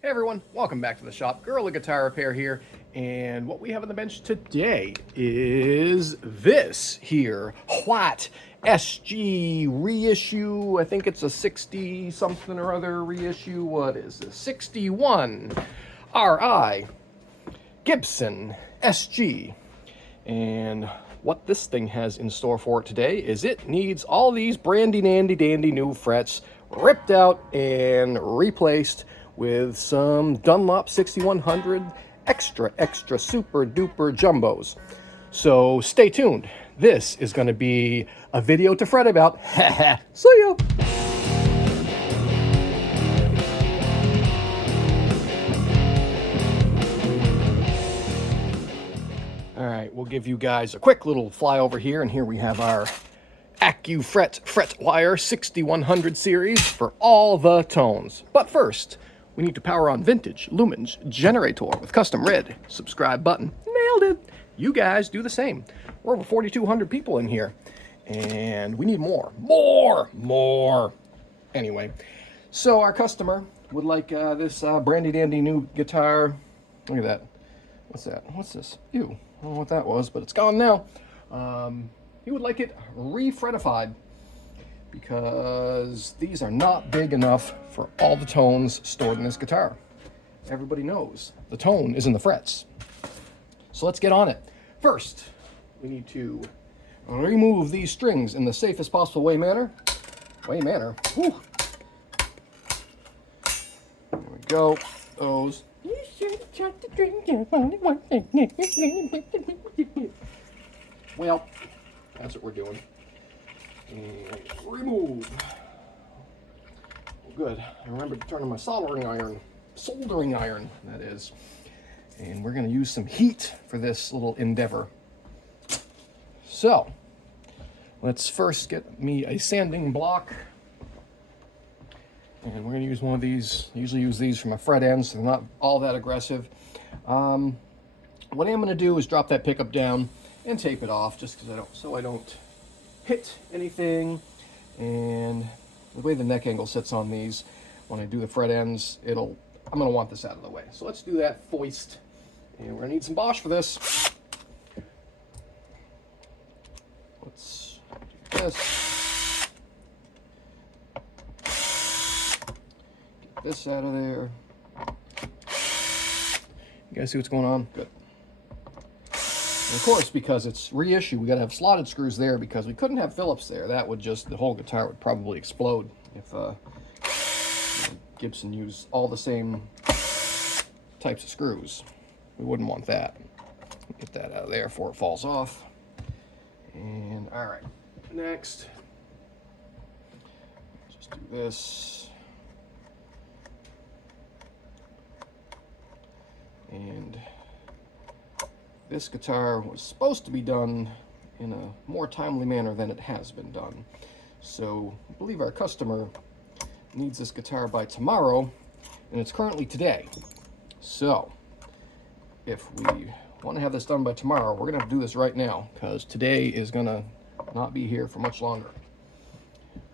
Hey everyone, welcome back to the shop. Gorilla Guitar Repair here, and what we have on the bench today is this here, What SG reissue. I think it's a 60 something or other reissue. What is this? 61 RI Gibson SG. And what this thing has in store for it today is it needs all these brandy dandy new frets ripped out and replaced with some Dunlop 6100 extra super duper jumbos. So stay tuned. This is going to be a video to fret about. See ya! All right, we'll give you guys a quick little flyover here, and here we have our AccuFret FretWire 6100 series for all the tones. But first, we need to power on vintage Lumens generator with custom red. Subscribe button. Nailed it. You guys do the same. We're over 4,200 people in here, and we need more. Anyway, so our customer would like this brandy dandy new guitar. Look at that. What's that? What's this? Ew. I don't know what that was, but it's gone now. He would like it refretified because these are not big enough for all the tones stored in this guitar. Everybody knows the tone is in the frets. So let's get on it. First, we need to remove these strings in the safest possible manner. Whew. There we go. Those. Well, that's what we're doing. And remove. Good. I remember to turn on my soldering iron, that is. And we're going to use some heat for this little endeavor. So, let's first get me a sanding block. And we're going to use one of these. I usually use these for my fret ends, so they're not all that aggressive. What I'm going to do is drop that pickup down and tape it off, just because I don't hit anything. And the way the neck angle sits on these, when I do the fret ends, I'm going to want this out of the way. So let's do that foist. And we're going to need some Bosch for this. Let's do this. Get this out of there. You guys see what's going on? Good. And of course, because it's reissue, we got to have slotted screws there because we couldn't have Phillips there. That would the whole guitar would probably explode if Gibson used all the same types of screws. We wouldn't want that. Get that out of there before it falls off. And all right, next, just do this. And this guitar was supposed to be done in a more timely manner than it has been done. So I believe our customer needs this guitar by tomorrow, and it's currently today. So if we want to have this done by tomorrow, we're going to have to do this right now, because today is going to not be here for much longer.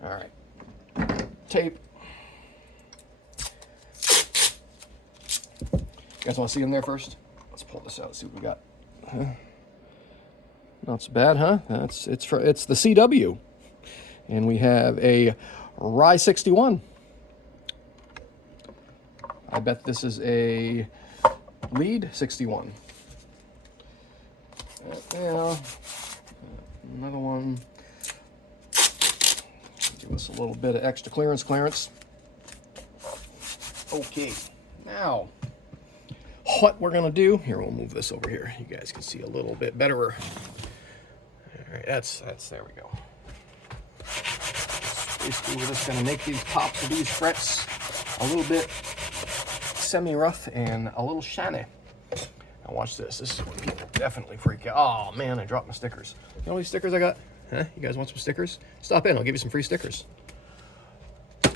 All right, tape. You guys want to see in there first? Let's pull this out and see what we got. Not so bad, huh? It's the CW, and we have a Rye 61. I bet this is a lead 61. Yeah, another one. Give us a little bit of extra clearance. Okay, now what we're gonna do here, we'll move this over here. You guys can see a little bit better. All right, that's there we go. Basically, we're just gonna make these tops of these frets a little bit semi-rough and a little shiny. Now watch this. This is when people definitely freak out. Oh man, I dropped my stickers. You know these stickers I got? Huh? You guys want some stickers? Stop in, I'll give you some free stickers.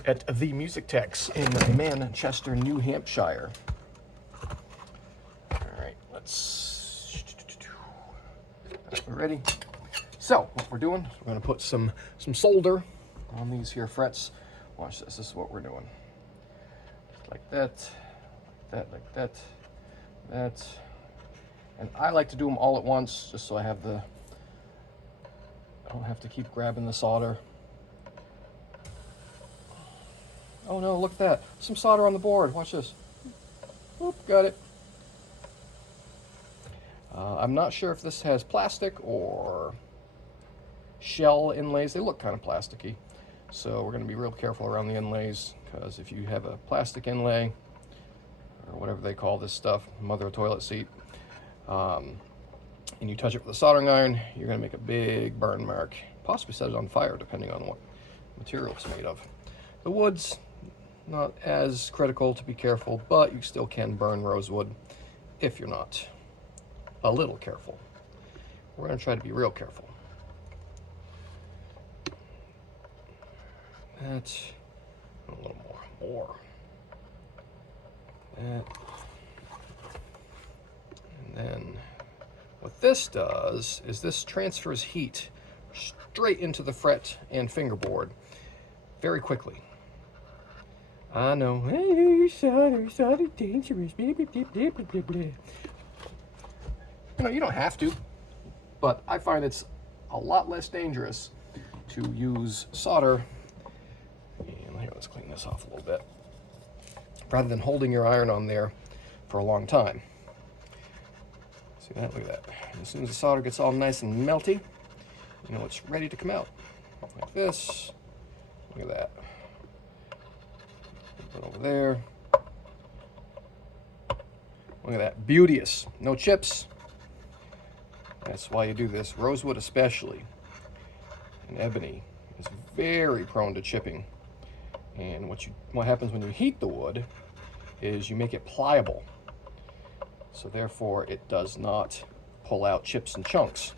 At the Music Techs in Manchester, New Hampshire. We're ready. So what we're doing, we're going to put some solder on these here frets. Watch this. This is what we're doing. Just like that. that, like that, that. And I like to do them all at once, just so I don't have to keep grabbing the solder. Oh no, look at that. Some solder on the board. Watch this. Oop, got it. I'm not sure if this has plastic or shell inlays. They look kind of plasticky. So we're going to be real careful around the inlays, because if you have a plastic inlay, or whatever they call this stuff, mother of toilet seat, and you touch it with a soldering iron, you're going to make a big burn mark. Possibly set it on fire, depending on what material it's made of. The wood's not as critical to be careful, but you still can burn rosewood if you're not a little careful. We're going to try to be real careful. That's a little more. That. And then what this does is this transfers heat straight into the fret and fingerboard very quickly. I know. Hey, solder dangerous. Blah, blah, blah, blah, blah. You know, you don't have to, but I find it's a lot less dangerous to use solder. And here, let's clean this off a little bit, rather than holding your iron on there for a long time. See that? Look at that. And as soon as the solder gets all nice and melty, you know it's ready to come out. Like this. Look at that. Put it over there. Look at that. Beauteous. No chips. That's why you do this. Rosewood especially, and ebony, is very prone to chipping. And what happens when you heat the wood is you make it pliable. So therefore it does not pull out chips and chunks.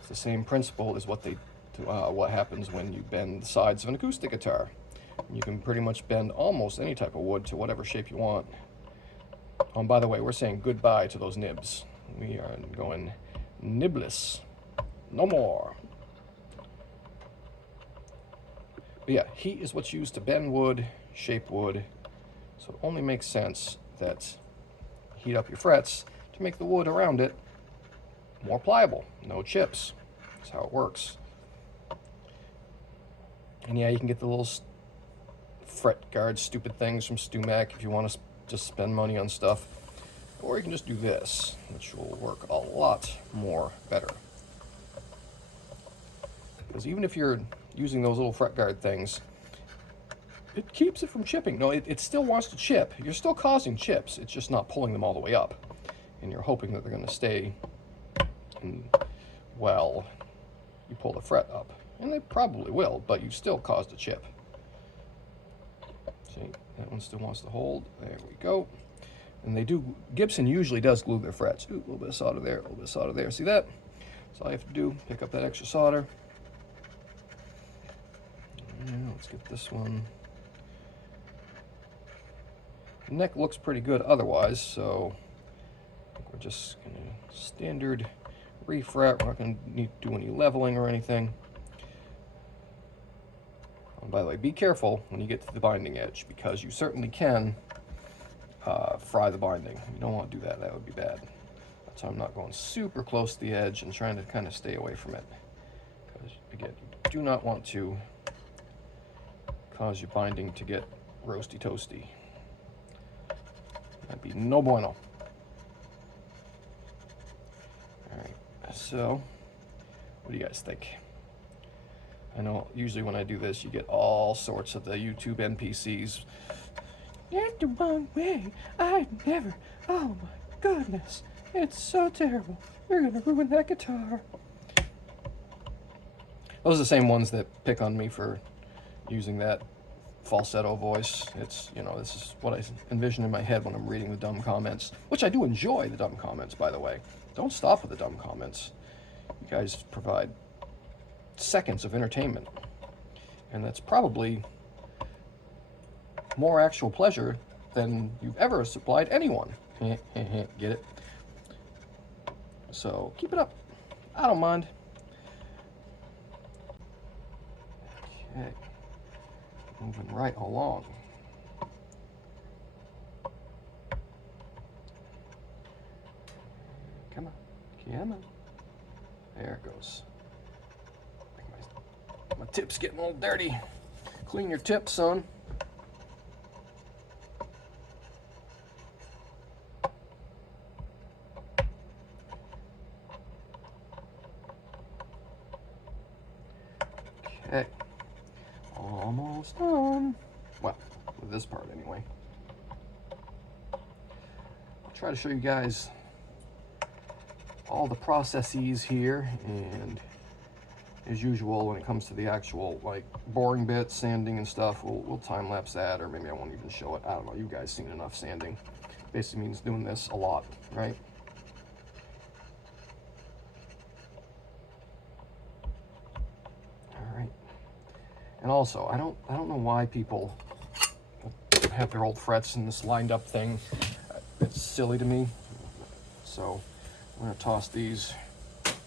It's the same principle as what happens when you bend the sides of an acoustic guitar. You can pretty much bend almost any type of wood to whatever shape you want. Oh, and by the way, we're saying goodbye to those nibs. We are going nibless. No more. But yeah, heat is what's used to bend wood, shape wood. So it only makes sense that heat up your frets to make the wood around it more pliable. No chips. That's how it works. And yeah, you can get the little fret guard stupid things from StuMac if you want to just spend money on stuff. Or you can just do this, which will work a lot more better. Because even if you're using those little fret guard things, it keeps it from chipping. No, it still wants to chip. You're still causing chips. It's just not pulling them all the way up. And you're hoping that they're going to stay, well, you pull the fret up. And they probably will, but you've still caused a chip. See, that one still wants to hold. There we go. And they do, Gibson usually does glue their frets. Ooh, a little bit of solder there, a little bit of solder there. See that? That's all you have to do. Pick up that extra solder. And let's get this one. The neck looks pretty good otherwise, so I think we're just going to standard refret. We're not going to need to do any leveling or anything. And by the way, be careful when you get to the binding edge, because you certainly can fry the binding. You don't want to do that. That would be bad. That's why I'm not going super close to the edge and trying to kind of stay away from it. Because, again, you do not want to cause your binding to get roasty toasty. That'd be no bueno. Alright, so what do you guys think? I know usually when I do this, you get all sorts of the YouTube NPCs. You're the wrong way. I'd never. Oh my goodness. It's so terrible. You're going to ruin that guitar. Those are the same ones that pick on me for using that falsetto voice. It's, you know, this is what I envision in my head when I'm reading the dumb comments, which I do enjoy the dumb comments, by the way. Don't stop with the dumb comments. You guys provide seconds of entertainment, and that's probably more actual pleasure than you've ever supplied anyone. Get it? So keep it up. I don't mind. Okay, moving right along. Come on. There it goes. My tip's getting a little dirty. Clean your tip, son. Okay. Almost done. Well, with this part anyway. I'll try to show you guys all the processes here, and as usual, when it comes to the actual like boring bits, sanding and stuff, we'll time lapse that, or maybe I won't even show it. I don't know. You guys seen enough sanding. Basically means doing this a lot, right? All right. And also, I don't know why people have their old frets in this lined up thing. It's silly to me. So I'm gonna toss these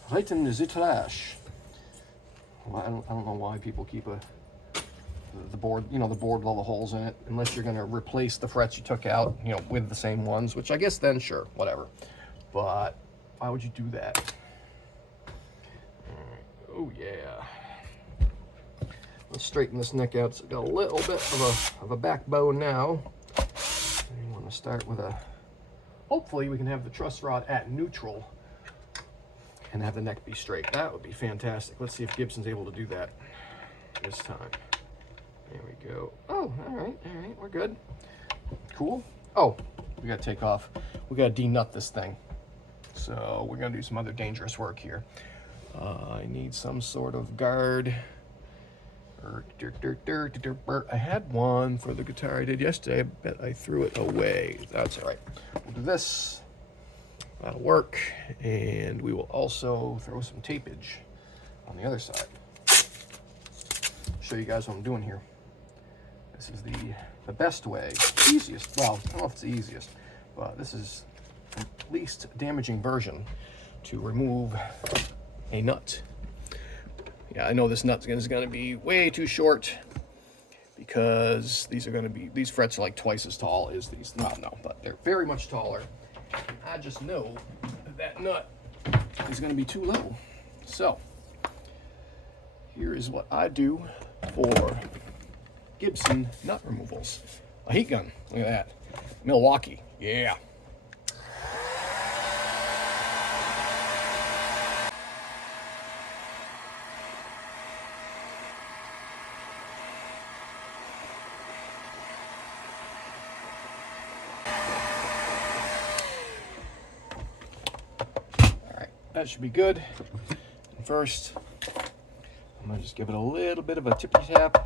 right in the trash. Well, I don't know why people keep the board, you know, the board with all the holes in it, unless you're gonna replace the frets you took out, you know, with the same ones, which I guess then sure, whatever. But why would you do that? Oh yeah. Let's straighten this neck out. It's got a little bit of a backbone now. You want to start with a. Hopefully, we can have the truss rod at neutral and have the neck be straight. That would be fantastic. Let's see if Gibson's able to do that this time. There we go. Oh, all right, we're good. Cool. Oh, we got to take off. We got to denut this thing. So we're gonna do some other dangerous work here. I need some sort of guard. I had one for the guitar I did yesterday. I bet I threw it away. That's all right. We'll do this. That'll work. And we will also throw some tapage on the other side. Show you guys what I'm doing here. This is the best way, easiest. Well, I don't know if it's the easiest, but this is the least damaging version to remove a nut. Yeah, I know this nut is going to be way too short because these frets are like twice as tall as these. No, but they're very much taller. I just know that nut is going to be too low. So here is what I do for Gibson nut removals. A heat gun. Look at that. Milwaukee. Yeah. That should be good. And first, I'm gonna just give it a little bit of a tippy tap.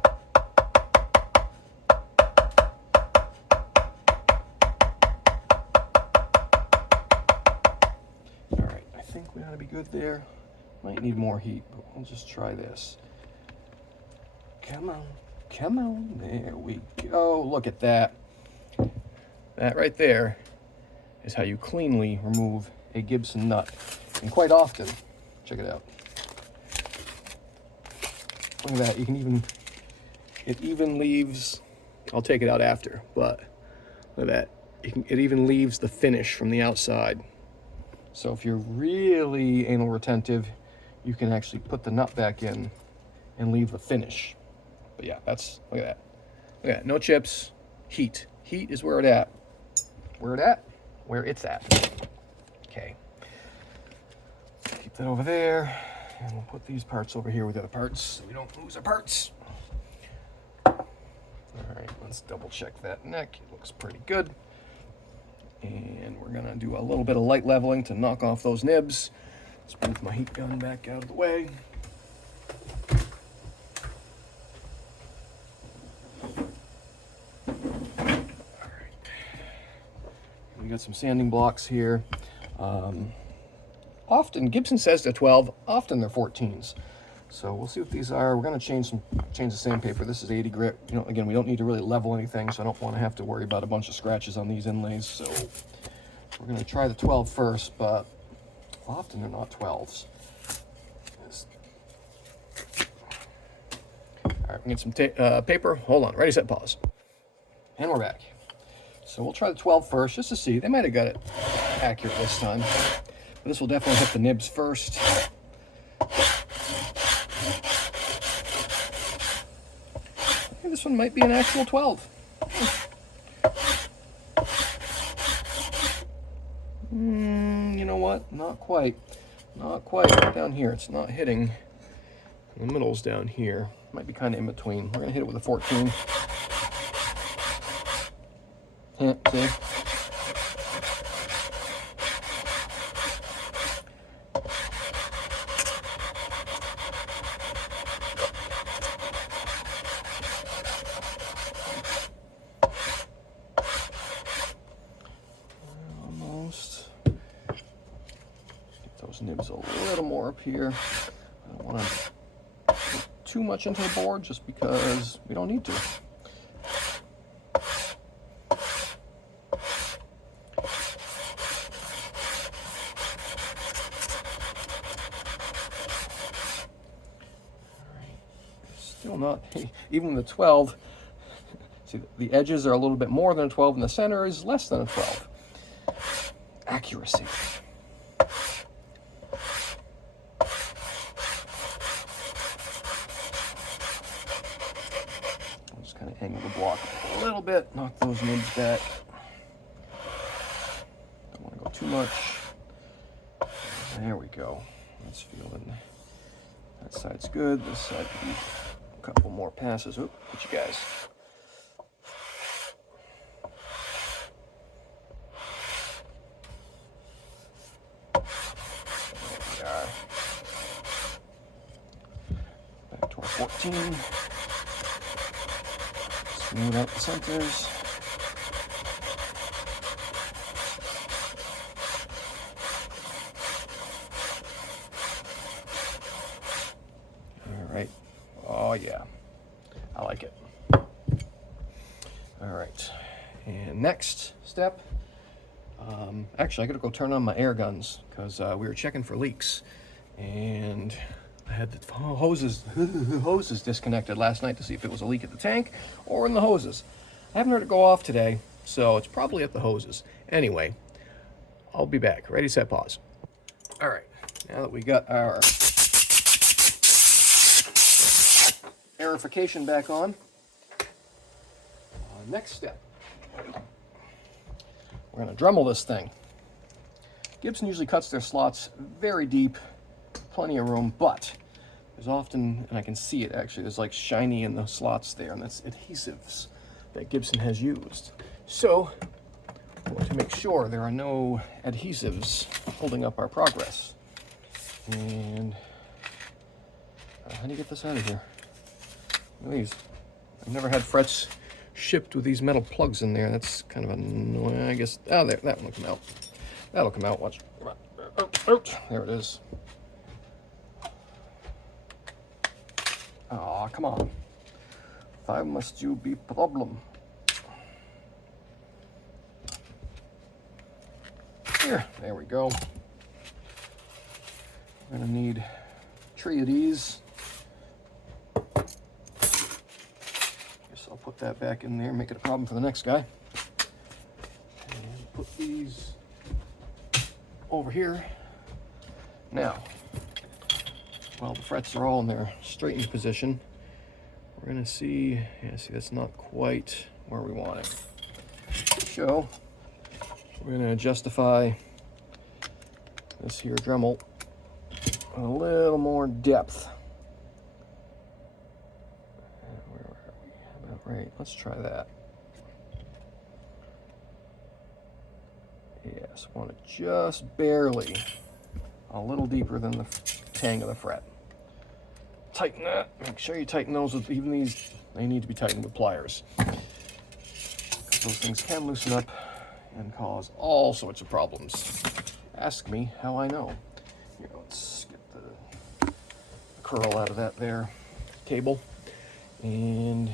All right, I think we ought to be good there. Might need more heat, but we'll just try this. Come on, come on, there we go. Look at that. That right there is how you cleanly remove a Gibson nut. And quite often, check it out. Look at that, it even leaves, I'll take it out after, but look at that. It even leaves the finish from the outside. So if you're really anal retentive, you can actually put the nut back in and leave the finish. But yeah, look at that. Look at that, no chips, heat. Heat is where it's at. Where it's at. Okay. Keep that over there, and we'll put these parts over here with the other parts so we don't lose our parts. All right, let's double check that neck. It looks pretty good. And we're gonna do a little bit of light leveling to knock off those nibs. Let's move my heat gun back out of the way. All right. We got some sanding blocks here. Often Gibson says they're 12, often they're 14s. So we'll see what these are. We're going to change the sandpaper. This is 80 grit. You know, again, we don't need to really level anything, so I don't want to have to worry about a bunch of scratches on these inlays. So we're going to try the 12 first, but often they're not 12s. All right, we get some paper. Hold on, ready, set, pause. And we're back. So we'll try the 12 first, just to see. They might have got it accurate this time. This will definitely hit the nibs first. I think this one might be an actual 12. You know what? Not quite. Not quite. Down here, it's not hitting. The middle's down here. Might be kind of in between. We're going to hit it with a 14. Yeah, see? Almost. Get those nibs a little more up here. I don't want to put too much into the board just because we don't need to. Still not, even the 12, see the edges are a little bit more than a 12 and the center is less than a 12. Accuracy. I'll just kind of angle the block a little bit, knock those nibs back. Don't want to go too much. There we go. Let's feel it. That side's good, this side could be a couple more passes. Oop, get you guys. There we are. Back to our 14. Smooth out the centers. All right. Oh yeah, I like it. All right, and next step. Actually, I gotta go turn on my air guns because we were checking for leaks, and I had the hoses disconnected last night to see if it was a leak at the tank or in the hoses. I haven't heard it go off today, so it's probably at the hoses. Anyway, I'll be back. Ready, set, pause. All right, now that we got our aerification back on, next step, we're going to Dremel this thing. Gibson usually cuts their slots very deep, plenty of room, but there's often, and I can see it actually, there's like shiny in the slots there, and that's adhesives that Gibson has used. So, we want to make sure there are no adhesives holding up our progress. And how do you get this out of here? Look at these. I've never had frets shipped with these metal plugs in there. That's kind of annoying, I guess. Oh, there, that one will come out. That'll come out, watch. There it is. Aw, come on. Why must you be problem? Here, there we go. We're gonna need 3 of these. I'll put that back in there, make it a problem for the next guy. And put these over here. Now, while the frets are all in their straightened position, we're gonna see, yeah, see that's not quite where we want it. So, we're gonna justify this here Dremel a little more depth. Right, let's try that. Yes, want it just barely a little deeper than the tang of the fret. Tighten that. Make sure you tighten those with, even these, they need to be tightened with pliers. Those things can loosen up and cause all sorts of problems. Ask me how I know. Here, let's get the curl out of that there cable. And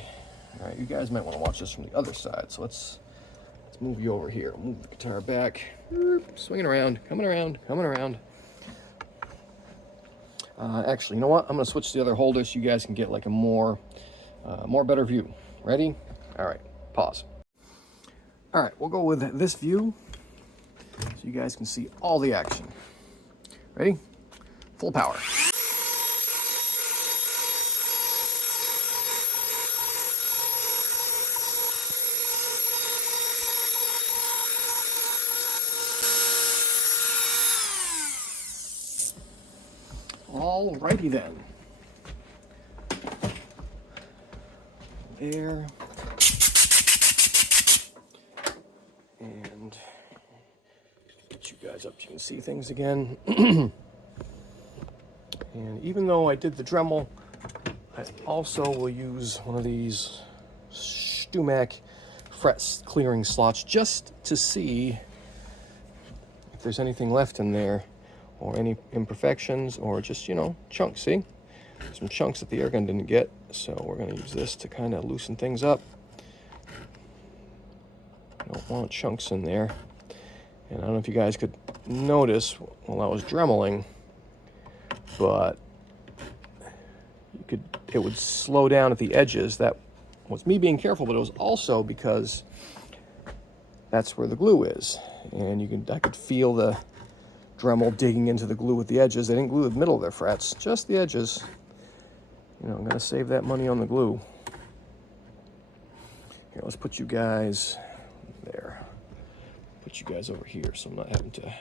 all right, you guys might want to watch this from the other side, so let's move you over here. Move the guitar back, swinging around, coming around, coming around. Actually, you know what? I'm going to switch to the other holder so you guys can get like a more better view. Ready? All right, pause. All right, we'll go with this view so you guys can see all the action. Ready? Full power. Alrighty then. There. And get you guys up so you can see things again. And even though I did the Dremel, I also will use one of these Stumac fret clearing slots just to see if there's anything left in there, or any imperfections, or just, you know, chunks. See? Some chunks that the air gun didn't get, so we're going to use this to kind of loosen things up. Don't want chunks in there. And I don't know if you guys could notice while I was dremeling, but it would slow down at the edges. That was me being careful, but it was also because that's where the glue is. And I could feel the Dremel digging into the glue with the edges. They didn't glue the middle of their frets, just the edges. You know, I'm gonna save that money on the glue. Here, let's put you guys there. Put you guys over here so I'm not having to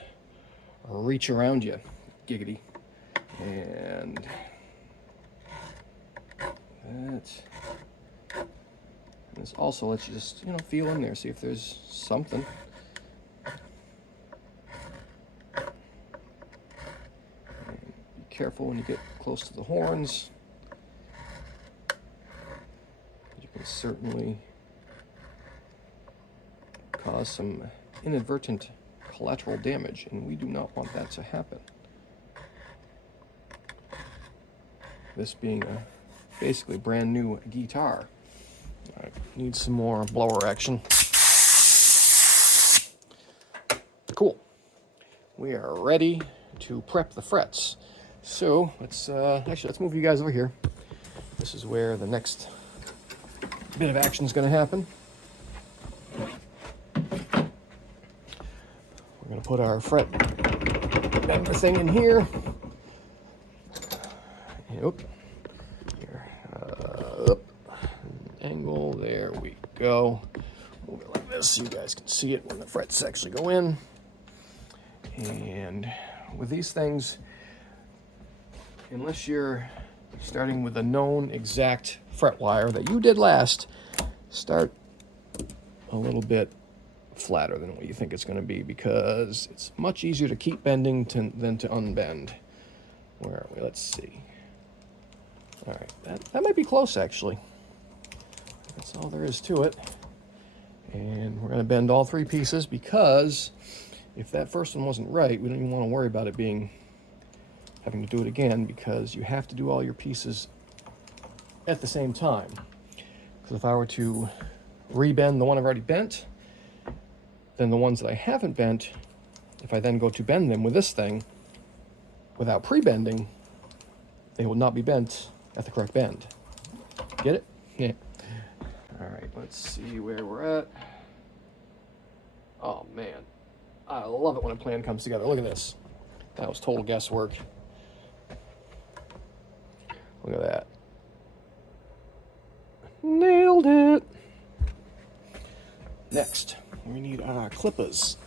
reach around you. Giggity. And that. And this also lets you just, you know, feel in there, see if there's something. Careful when you get close to the horns. You can certainly cause some inadvertent collateral damage, and we do not want that to happen. This being a basically brand new guitar. I need some more blower action. Cool. We are ready to prep the frets. So let's move you guys over here. This is where the next bit of action is going to happen. We're going to put our fret bender thing in here. Yep. Here. Up. Angle. There we go. Move it like this so you guys can see it when the frets actually go in. And with these things, unless you're starting with a known exact fret wire that you did last, start a little bit flatter than what you think it's going to be, because it's much easier to keep bending than to unbend. Where are we? Let's see. All right, that might be close, actually. That's all there is to it. And we're going to bend all three pieces, because if that first one wasn't right, we don't even want to worry about it having to do it again, because you have to do all your pieces at the same time. Because if I were to rebend the one I've already bent, then the ones that I haven't bent, if I then go to bend them with this thing without pre-bending, they will not be bent at the correct bend. Get it? Yeah. All right, let's see where we're at. Oh man, I love it when a plan comes together. Look at this. That was total guesswork. Look at that. Nailed it. Next, we need our clippers.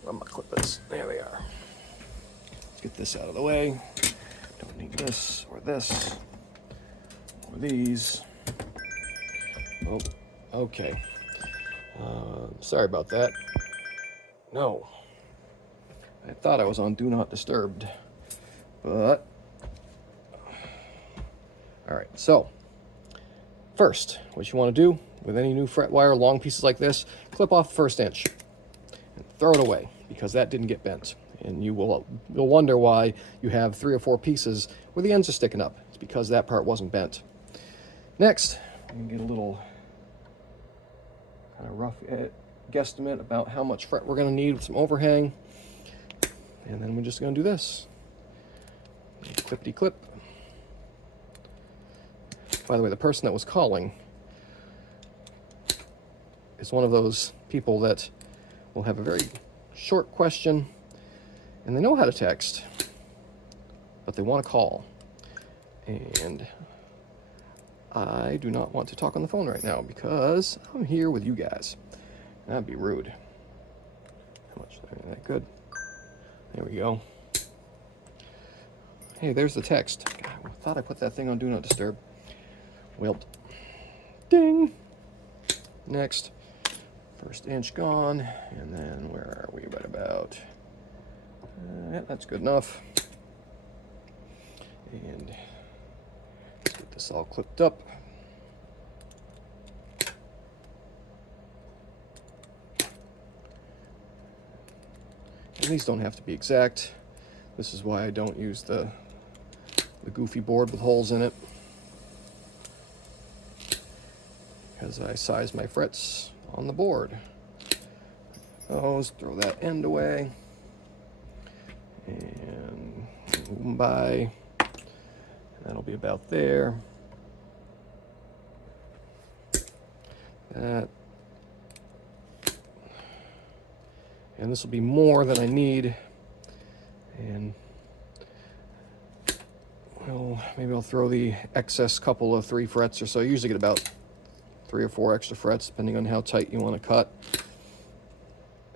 Where are my clippers? There they are. Let's get this out of the way. Don't need this or these. Oh, okay. Sorry about that. No. I thought I was on Do Not Disturbed, but... All right, so first, what you want to do with any new fret wire, long pieces like this, clip off the first inch and throw it away, because that didn't get bent. And you'll wonder why you have 3 or 4 pieces where the ends are sticking up. It's because that part wasn't bent. Next, we can get a little kind of rough guesstimate about how much fret we're going to need with some overhang. And then we're just going to do this. Clippity clip. By the way, the person that was calling is one of those people that will have a very short question, and they know how to text, but they want to call. And I do not want to talk on the phone right now because I'm here with you guys. That'd be rude. How much? That good? There we go. Hey, there's the text. God, I thought I put that thing on Do Not Disturb. Wilt. Ding. Next. First inch gone. And then where are we? Right about. Yeah, that's good enough. And let's get this all clipped up. And these don't have to be exact. This is why I don't use the goofy board with holes in it, because I size my frets on the board. Those, throw that end away, and move them by. That'll be about there. That. And this will be more than I need. And well, maybe I'll throw the excess couple of 3 frets or so. I usually get about 3 or 4 extra frets, depending on how tight you want to cut.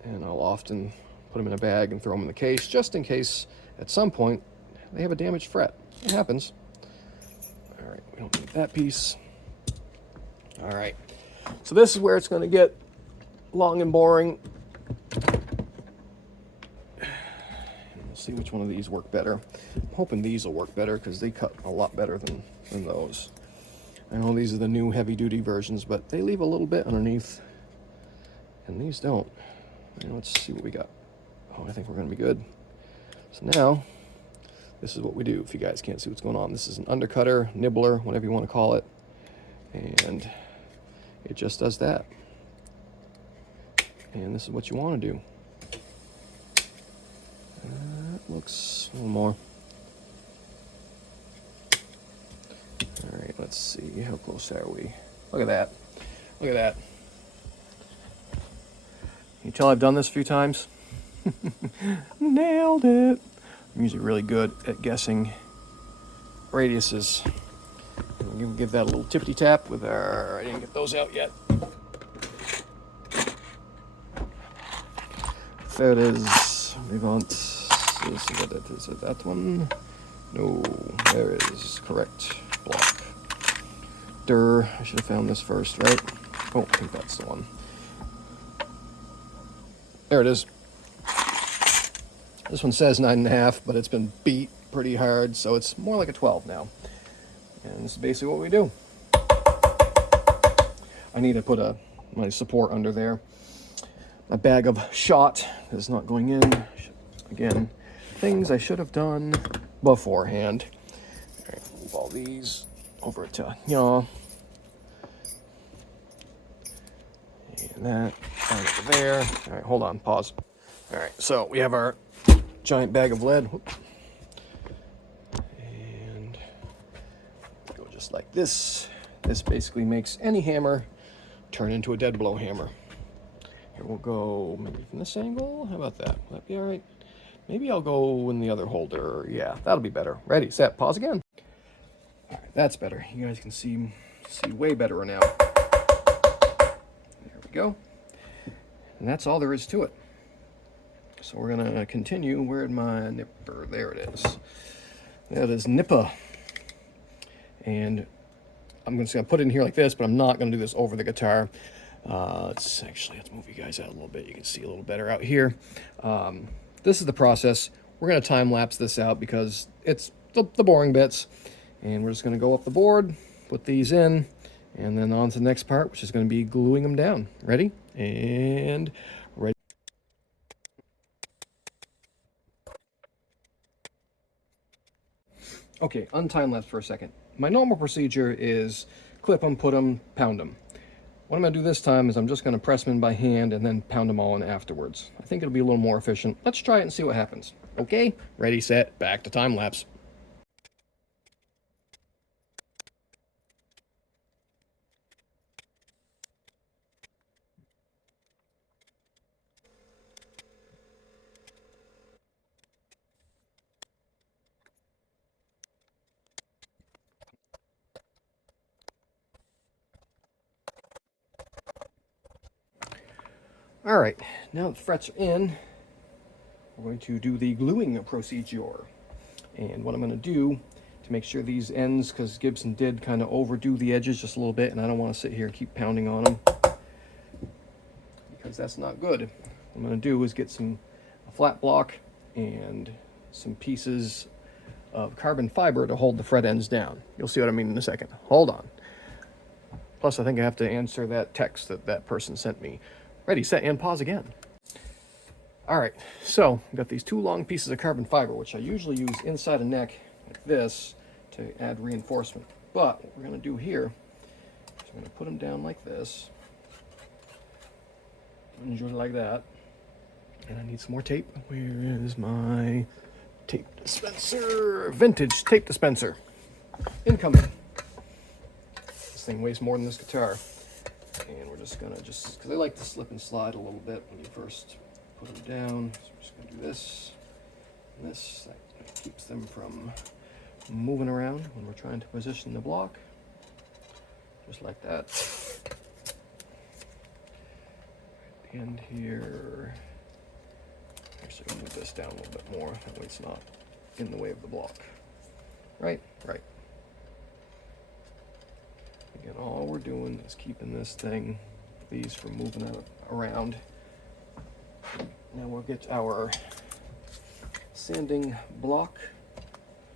And I'll often put them in a bag and throw them in the case, just in case at some point they have a damaged fret. It happens. All right, we don't need that piece. All right, so this is where it's going to get long and boring. See which one of these work better. I'm hoping these will work better because they cut a lot better than those. I know these are the new heavy-duty versions, but they leave a little bit underneath, and these don't. Let's see what we got. Oh, I think we're going to be good. So now, this is what we do. If you guys can't see what's going on, this is an undercutter, nibbler, whatever you want to call it, and it just does that. And this is what you want to do. Looks a little more. All right, let's see. How close are we? Look at that. Look at that. You tell I've done this a few times? Nailed it. I'm usually really good at guessing radiuses. We'll give that a little tippity tap with our. I didn't get those out yet. There it is. Vivant. Is it that one? No, there it is. Correct. Block. I should have found this first, right? Oh, I think that's the one. There it is. This one says 9.5, but it's been beat pretty hard, so it's more like a 12 now. And this is basically what we do. I need to put my support under there. My bag of shot is not going in. Again, things I should have done beforehand. All right, move all these over to yaw. And that right over there. All right, hold on, pause. All right, so we have our giant bag of lead. And go just like this. This basically makes any hammer turn into a dead blow hammer. Here we'll go maybe from this angle. How about that? Will that be all right? Maybe I'll go in the other holder. Yeah, that'll be better. Ready, set, pause again. All right, that's better. You guys can see way better now. There we go. And that's all there is to it. So we're gonna continue. Where'd my nipper? There it is. That is nipper. And I'm just gonna put it in here like this, but I'm not gonna do this over the guitar. Let's move you guys out a little bit. You can see a little better out here. This is the process. We're going to time lapse this out because it's the boring bits. And we're just going to go up the board, put these in, and then on to the next part, which is going to be gluing them down. Ready? And ready. Okay, untime lapse for a second. My normal procedure is clip them, put them, pound them. What I'm going to do this time is I'm just going to press them in by hand and then pound them all in afterwards. I think it'll be a little more efficient. Let's try it and see what happens. Okay, ready, set, back to time lapse. All right, now the frets are in, we're going to do the gluing procedure. And what I'm going to do to make sure these ends, because Gibson did kind of overdo the edges just a little bit, and I don't want to sit here and keep pounding on them, because that's not good. What I'm going to do is get a flat block and some pieces of carbon fiber to hold the fret ends down. You'll see what I mean in a second. Hold on. Plus, I think I have to answer that text that person sent me. Ready, set, and pause again. All right, so I've got these 2 long pieces of carbon fiber, which I usually use inside a neck like this to add reinforcement. But what we're going to do here is we're going to put them down like this, usually like that. And I need some more tape. Where is my tape dispenser? Vintage tape dispenser. Incoming. This thing weighs more than this guitar. And we're just gonna, because I like to slip and slide a little bit when you first put them down. So we're just gonna do this and this. That keeps them from moving around when we're trying to position the block. Just like that. At the end here. Actually, move this down a little bit more. That way it's not in the way of the block. Right? Right. Again, all we're doing is keeping these from moving around. Now we'll get our sanding block,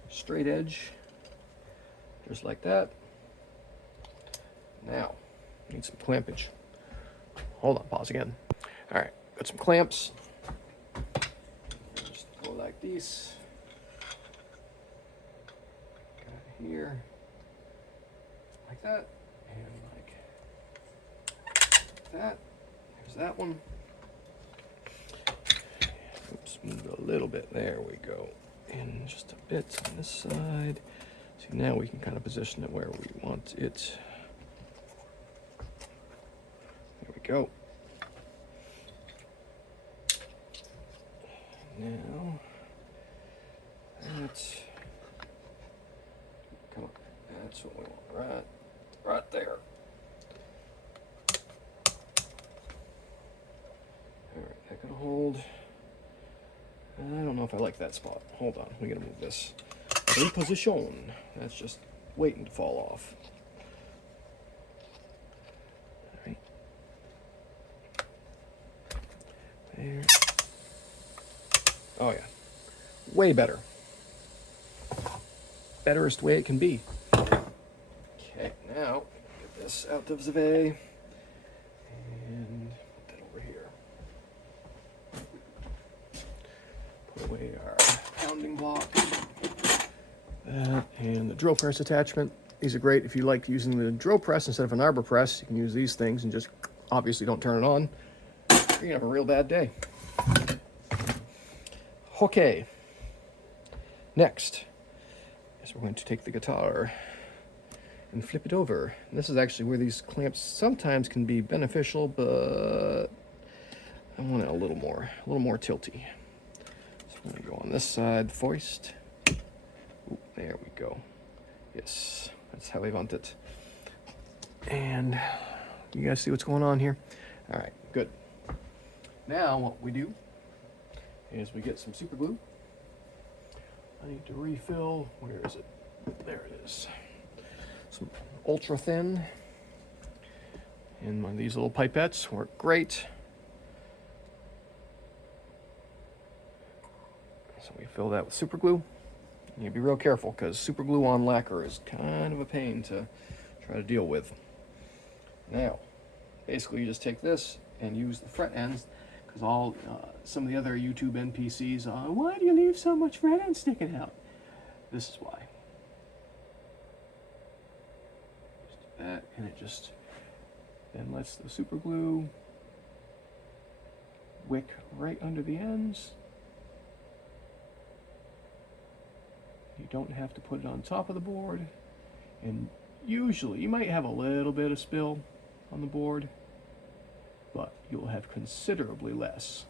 straight edge, just like that. Now, need some clampage. Hold on, pause again. All right, got some clamps. Just go like this. Got it here. Like that, and like that. There's that one. Oops, move it a little bit. There we go. And just a bit on this side. See, now we can kind of position it where we want it. There we go. Now, come on, that's what we want, right there. All right, that could hold. I don't know if I like that spot. Hold on, we gotta move this. In position. That's just waiting to fall off. All right. There. Oh yeah, way better. Betterest way it can be. Okay, now get this out of the way and put that over here. Put away our pounding block. That and the drill press attachment. These are great if you like using the drill press instead of an arbor press. You can use these things and just obviously don't turn it on. You're gonna have a real bad day. Okay. Next. So we're going to take the guitar and flip it over. And this is actually where these clamps sometimes can be beneficial, but I want it a little more tilty. So I'm going to go on this side, foist. Ooh, there we go. Yes, that's how we want it. And you guys see what's going on here? All right, good. Now what we do is we get some super glue. I need to refill. Where is it? There it is. Some ultra thin. And these little pipettes work great. So we fill that with super glue. You need to be real careful because super glue on lacquer is kind of a pain to try to deal with. Now, basically you just take this and use the fret ends, because some of the other YouTube NPCs are, why do you leave so much fret end sticking out? This is why. Just do that, and it just then lets the super glue wick right under the ends. You don't have to put it on top of the board, and usually you might have a little bit of spill on the board, but you'll have considerably less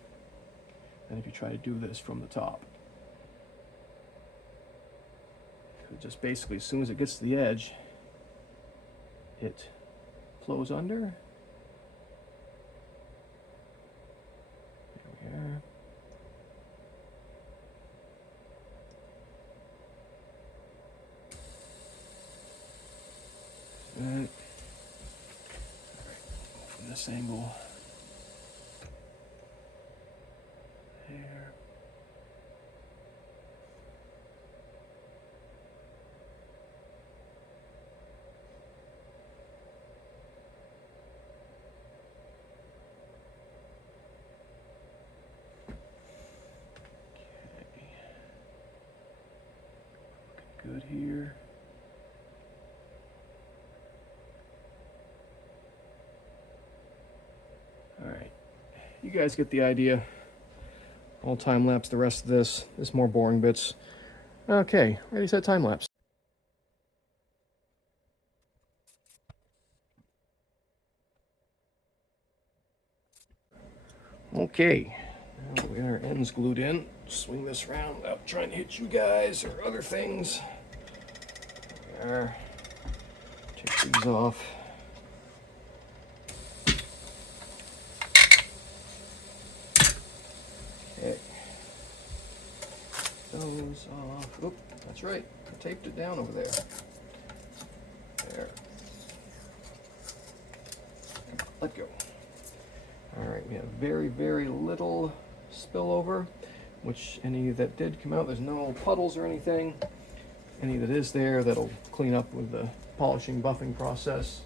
than if you try to do this from the top. So just basically, as soon as it gets to the edge, it flows under this angle. There. Good here. All right, you guys get the idea. I'll time lapse the rest of this. There's more boring bits. Okay, ready, set, time lapse. Okay, now we got our ends glued in. Swing this around without trying to hit you guys or other things. There. Take these off. Okay. Those off. Oop, that's right. I taped it down over there. There. Let go. All right, we have very, very little spillover, which any that did come out, there's no puddles or anything. Any that is there, that'll clean up with the polishing, buffing process.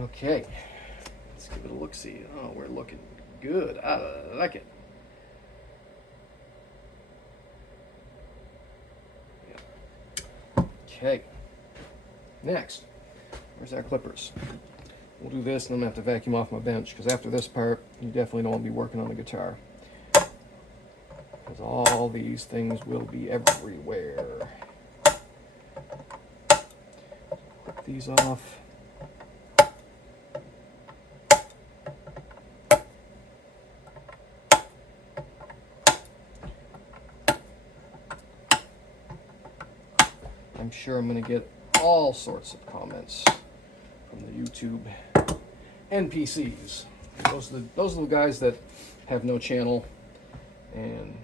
Okay, let's give it a look-see. Oh, we're looking good. I like it. Yeah. Okay, next, where's our clippers? We'll do this and I'm gonna have to vacuum off my bench, because after this part, you definitely don't want to be working on the guitar. Because all these things will be everywhere. Clip these off. I'm sure I'm going to get all sorts of comments from the YouTube NPCs. Those are the guys that have no channel and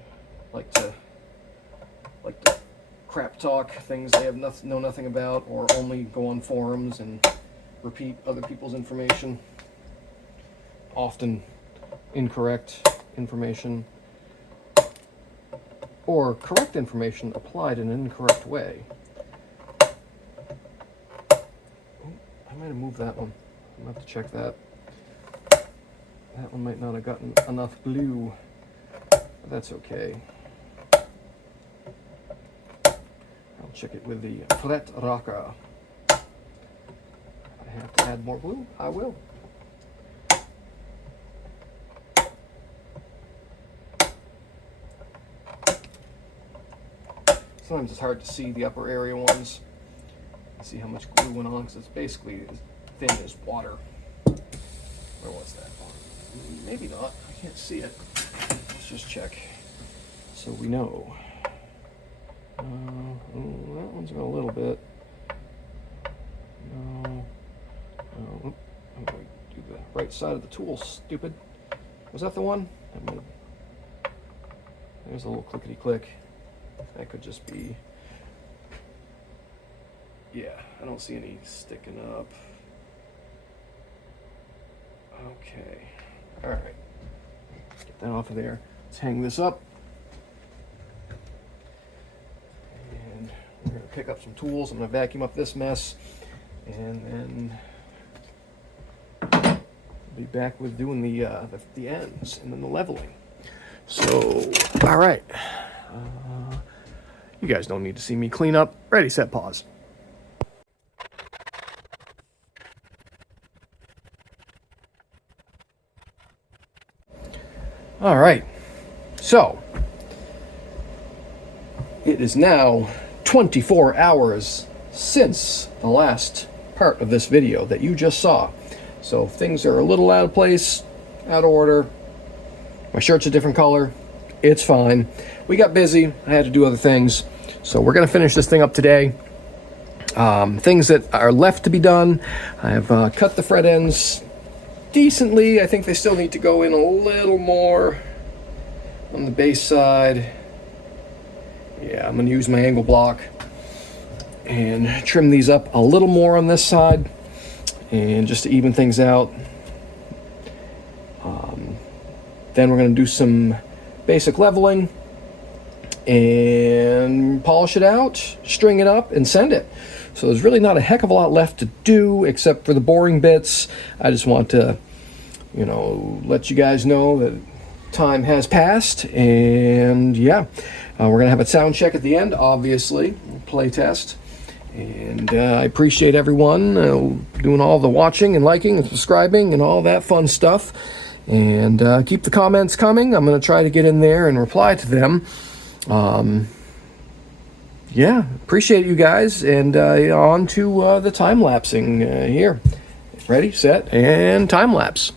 like to crap talk things they have know nothing about, or only go on forums and repeat other people's information, often incorrect information, or correct information applied in an incorrect way. I might have moved that one. I'm gonna have to check that. That one might not have gotten enough blue, but that's okay. I'll check it with the fret rocker. If I have to add more blue, I will. Sometimes it's hard to see the upper area ones. See how much glue went on, because it's basically as thin as water. Where was that one? Maybe not. I can't see it. Let's just check so we know. Oh, that one's got a little bit. No. Oh, I'm going to do the right side of the tool, stupid. Was that the one? There's a little clickety click. That could just be. Yeah, I don't see any sticking up. Okay, all right. Get that off of there. Let's hang this up. And we're gonna pick up some tools. I'm gonna vacuum up this mess, and then be back with doing the ends and then the leveling. So, all right. You guys don't need to see me clean up. Ready, set, pause. All right, so it is now 24 hours since the last part of this video that you just saw. So if things are a little out of place, out of order, my shirt's a different color, it's fine. We got busy, I had to do other things. So we're gonna finish this thing up today. Things that are left to be done, I've cut the fret ends decently. I think they still need to go in a little more on the bass side. Yeah, I'm gonna use my angle block and trim these up a little more on this side. and just to even things out. Then we're going to do some basic leveling and polish it out, string it up, and send it. So there's really not a heck of a lot left to do except for the boring bits. I just want to, you know, let you guys know that time has passed, and yeah, we're going to have a sound check at the end, obviously, play test. And I appreciate everyone doing all the watching and liking and subscribing and all that fun stuff. And keep the comments coming. I'm going to try to get in there and reply to them. Yeah, appreciate you guys. And on to the time-lapsing here. Ready, set, and time-lapse.